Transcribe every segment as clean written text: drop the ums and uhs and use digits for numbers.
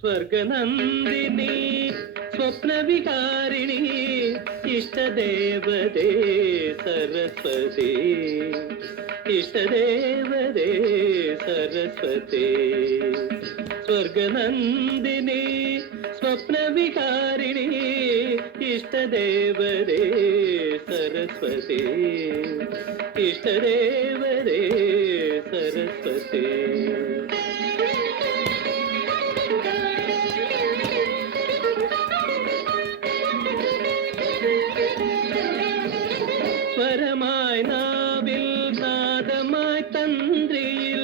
स्वर्गनन्दिनी स्वप्नविहारिणी इष्टदेवते सरस्वती इष्टदेवते सरस्वती स्वर्गनन्दिनी स्वप्नविहारिणी इष्टदेवते सरस्वती इष्टदेवते सरस्वती സ്വരമായി നാവിൽ നാദമായി തന്ത്രിയിൽ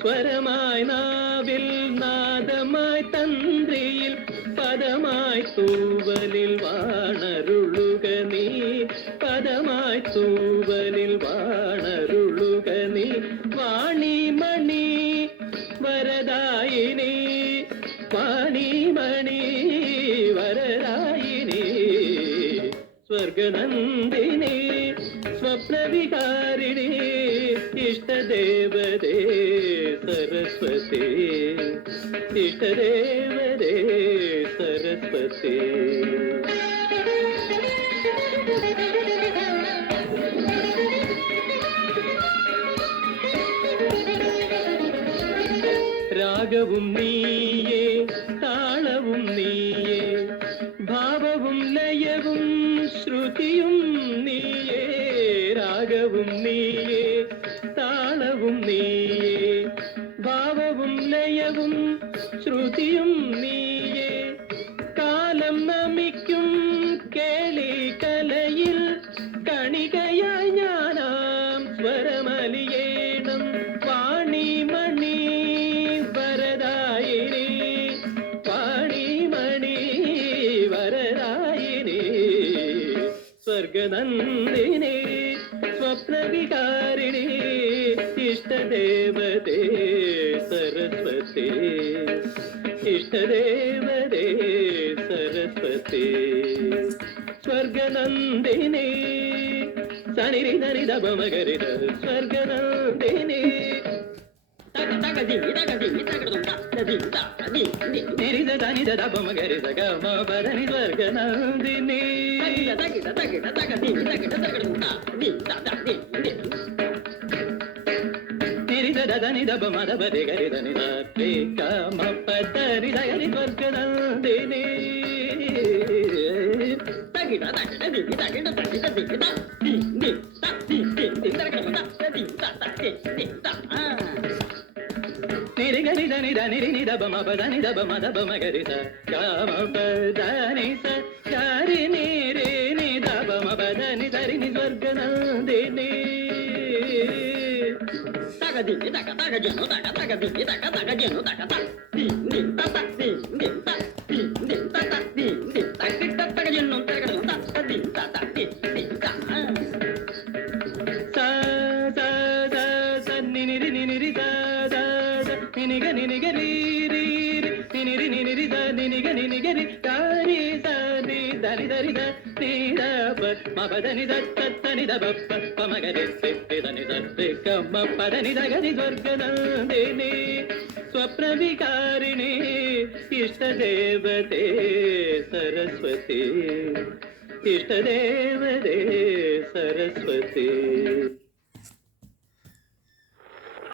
സ്വരമായി നാവിൽ നാദമായി തന്ത്രിയിൽ പദമായി തൂവലിൽ വാണരുളുക നീ പദമായി തൂവലിൽ വാണരുളുക നീ വാണിമണി വരദായിനി വാണിമണി വരദായിനി സ്വർഗനന്ദിനി സ്വപ്നവിഹാരിണി ഇഷ്ടദേവതേ സരസ്വതി ഇഷ്ടദേവതേ സരസ്വതി രാഗവും നീയേ താളവും നീയേ ഭാവവും ലയവും ശ്രുതിയും നീയേ രാഗവും നീയേ താളവും നീയേ ഭാവവും ലയവും ശ്രുതിയും നീയേ കാലം നമിക്കും കേളി കലയിൽ കണികയായി ഞാനാം സ്വരമലിയേണം വാണിമണി വരദായിനി വാണിമണി വരദായിനി സ്വർഗനന്ദിനി സ്വപ്നവിഹാരിണി ഇഷ്ടദേവതേ സരസ്വതി ഇഷ്ടദേവതേ സരസ്വതി സ്വർഗനന്ദിനി സനിരി ധനിത ബമഗരിത സ്വർഗനന്ദിനി നിരിത ധനിത ബമഗരിത ഗമ പദനി സ്വർഗനന്ദിനി നിരിത ധനിത ബമദ പദി ഗരിത നിത ഗമ പദനി ദയനി സ്വർഗനന്ദിനി നിരിഗരി ധനി ധനിരി നിധ ബമ പദനി ദ ബമ ദ ബമ ഗരിത ഗമ പദനി സ ഗരി നിരി നിധ ബമ പദനി ധരി നി സ്വർഗനന്ദിനി തകദിനി തക തക ജനോ തക തകദിനി തക തക ജനോ തക ത നി നി തത നി നി ത നി നി തത നി നി തക തക ജനോ തക ത തി തത നി നി ത സ സ സ സ നിരി നിരി ത ത നിനിഗ നിനിഗ രി രി നിരി നിരി ത നിനിഗ നിനിഗ രി രി സ നി ധനി ധരി ധ നി ധ പ മ പദനി ധ തനി ധ പ പ മ ഗ രി തി ധനി ധ രി ക മ പദനി ധ ഗ രി സ്വർഗനന്ദിനി സ്വപ്നവിഹാരിണി ഇഷ്ടദേവതേ സരസ്വതി ഇഷ്ടദേവതേ സരസ്വതി